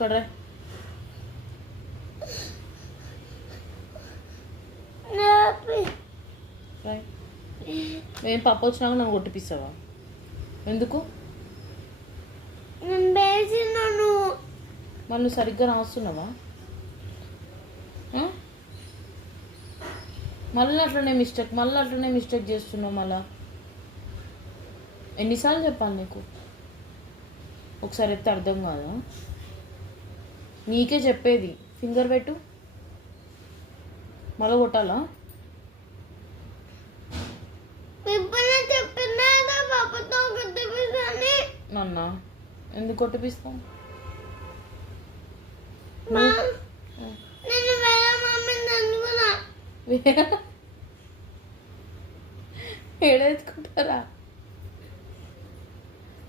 ఇక్కడ మేము పప్పు వచ్చినాక నన్ను కొట్టిపిస్తావా? ఎందుకు? మళ్ళీ సరిగ్గా రాస్తున్నావా? మళ్ళీ అట్లనే మిస్టేక్ చేస్తున్నావు. మళ్ళా ఎన్నిసార్లు చెప్పాలి నీకు? ఒకసారి ఎత్తే అర్థం కాదా? నీకే చెప్పేది. ఫింగర్ పెట్టు, మళ్ళీ కొట్టాలా? నన్న ఎందుకు కొట్టిపిస్తావు? ఏడెత్తుకుంటారా?